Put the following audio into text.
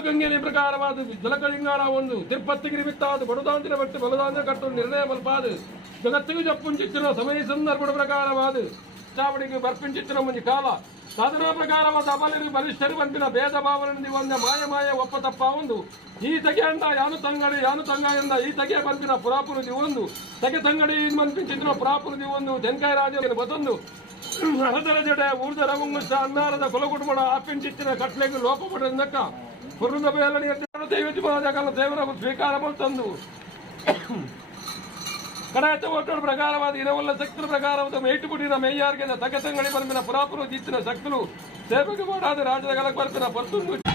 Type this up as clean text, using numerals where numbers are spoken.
ಗಂಗೆನೆ ಪ್ರಕಾರವಾದ ಜಲಕಲಿಂಗಾರ ಒಂದು ತಿರುಪತ್ತಿಗಿರಿ ಬಿತ್ತಾದ ಬಡುದಾಂತಿನ ಬಟ್ಟೆ ಬಲದಾಂತಿನ ಕಟ್ಟು ನಿರ್ಣಯ ಮಲ್ಪಾದ ಜಗತ್ತಿಗೆ ಜಪ್ಪುಂಚಿತ್ತಿನ ಸಮಯ ಸಂದರ್ಭದ ಪ್ರಕಾರವಾದ ಚಾವಡಿಗೆ ಬರ್ಪಿಂಚಿತ್ತಿನ ಮುಂಜಿ ಕಾಲ ಸಾಧನಾ ಪ್ರಕಾರವಾದ ಅಬಲರಿ ಬಲಿಷ್ಠರು ಬಂದಿನ ಭೇದ ಭಾವನೆ ಒಂದ ಮಾಯ ಒಪ್ಪ ತಪ್ಪ ಒಂದು ಈ ತೆಗೆ ಅಂದ ಯಾನು ತಂಗ ಎಂದ ಈ ತೆಗೆ ಬಂದಿನ ಪುರಾಪುರದಿ ಒಂದು ತೆಗೆ ತಂಗಡಿ ಮನ್ಪಿಂಚಿತ್ತಿನ ಪುರಾಪುರದಿ ಒಂದು ತೆಂಕಾಯಿ ರಾಜ ಬತೊಂದು ಹರದರ ಜಡೆ ಊರ್ದರ ಮುಂಗುಷ್ಟ ಅನ್ನಾರದ ಕೊಲಗುಡುಮಡ ಆಪಿಂಚಿತ್ತಿನ ಕಟ್ಲೆಗೆ ಲೋಪಪಡಕ್ಕ ಪುರದ ಬೇಲನೆಯ ದೈವಜಾಗಲ ದೇವರ ಸ್ವೀಕಾರ ತಂದು ಕಡಾಯತ ಓಟೋಡ ಪ್ರಕಾರವಾದ ಇರವಲ್ಲ ಶಕ್ತಿಯ ಪ್ರಕಾರವಾದ ಮೇಟುಗುಡಿನ ಮೇಯ್ಯಾರ್ಗೆ ತಗತಂಗಡಿ ಬಂದಿನ ಪುರಾಪುರ ಜಿತ್ತಿನ ಶಕ್ತರು ಸೇವೆಗೆ ಮಾಡಾದ ರಾಜ್ಯದ ಗಲಕ್ ಬರ್ತಿನ ಪರ್ತುಂಡು